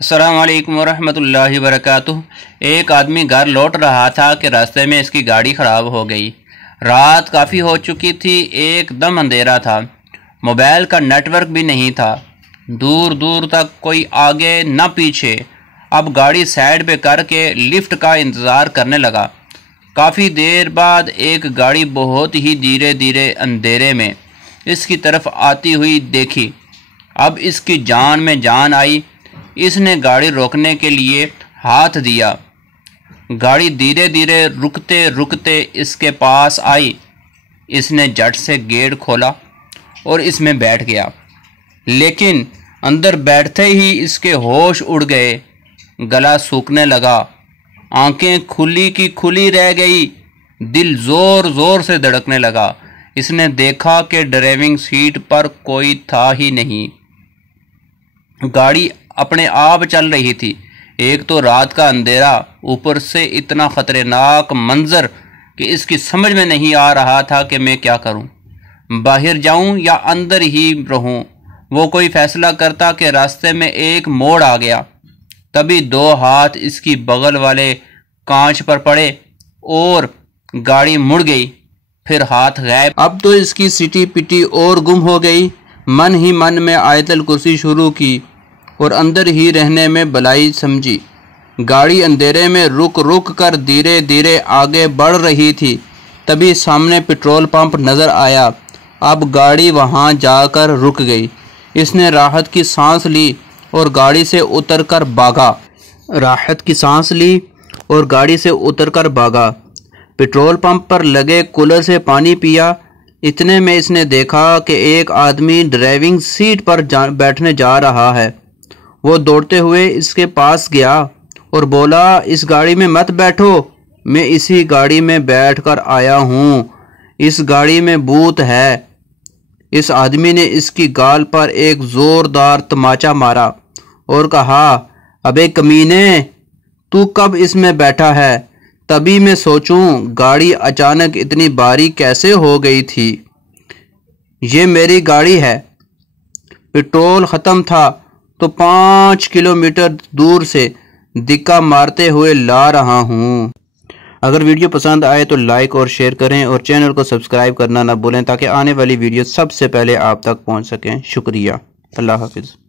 السلام علیکم ورحمۃ اللہ وبرکاتہ۔ ایک آدمی گھر لوٹ رہا تھا کہ راستے میں اس کی گاڑی خراب ہو گئی۔ رات کافی ہو چکی تھی، ایک دم اندھیرا تھا، موبائل کا نیٹ ورک بھی نہیں تھا، دور دور تک کوئی آگے نہ پیچھے۔ اب گاڑی سائیڈ پہ کر کے لفٹ کا انتظار کرنے لگا۔ کافی دیر بعد ایک گاڑی بہت ہی دھیرے دھیرے اندھیرے میں اس کی طرف آتی ہوئی دیکھی۔ اب اس کی جان میں جان آئی۔ اس نے گاڑی روکنے کے لیے ہاتھ دیا۔ گاڑی دھیرے دھیرے رکتے رکتے اس کے پاس آئی۔ اس نے جھٹ سے گیٹ کھولا اور اس میں بیٹھ گیا، لیکن اندر بیٹھتے ہی اس کے ہوش اڑ گئے، گلا سوکھنے لگا، آنکھیں کھلی کی کھلی رہ گئی، دل زور زور سے دھڑکنے لگا۔ اس نے دیکھا کہ ڈرائیونگ سیٹ پر کوئی تھا ہی نہیں۔ گاڑی اپنے آپ چل رہی تھی۔ ایک تو رات کا اندھیرا، اوپر سے اتنا خطرناک منظر کہ اس کی سمجھ میں نہیں آ رہا تھا کہ میں کیا کروں، باہر جاؤں یا اندر ہی رہوں۔ وہ کوئی فیصلہ کرتا کہ راستے میں ایک موڑ آ گیا۔ تبھی دو ہاتھ اس کی بغل والے کانچ پر پڑے اور گاڑی مڑ گئی، پھر ہاتھ غائب۔ اب تو اس کی سٹی پٹی اور گم ہو گئی۔ من ہی من میں آیت الکرسی شروع کی اور اندر ہی رہنے میں بلائی سمجھی۔ گاڑی اندھیرے میں رک رک کر دھیرے دھیرے آگے بڑھ رہی تھی۔ تبھی سامنے پیٹرول پمپ نظر آیا۔ اب گاڑی وہاں جا کر رک گئی۔ اس نے راحت کی سانس لی اور گاڑی سے اتر کر بھاگا۔ پیٹرول پمپ پر لگے کولر سے پانی پیا۔ اتنے میں اس نے دیکھا کہ ایک آدمی ڈرائیونگ سیٹ پر بیٹھنے جا رہا ہے۔ وہ دوڑتے ہوئے اس کے پاس گیا اور بولا، اس گاڑی میں مت بیٹھو، میں اسی گاڑی میں بیٹھ کر آیا ہوں، اس گاڑی میں بھوت ہے۔ اس آدمی نے اس کی گال پر ایک زوردار تماچا مارا اور کہا، ابے کمینے، تو کب اس میں بیٹھا ہے؟ تبھی میں سوچوں گاڑی اچانک اتنی بھاری کیسے ہو گئی تھی۔ یہ میری گاڑی ہے، پیٹرول ختم تھا تو 5 کلومیٹر دور سے دھکا مارتے ہوئے لا رہا ہوں۔ اگر ویڈیو پسند آئے تو لائک اور شیئر کریں اور چینل کو سبسکرائب کرنا نہ بھولیں تاکہ آنے والی ویڈیو سب سے پہلے آپ تک پہنچ سکیں۔ شکریہ۔ اللہ حافظ۔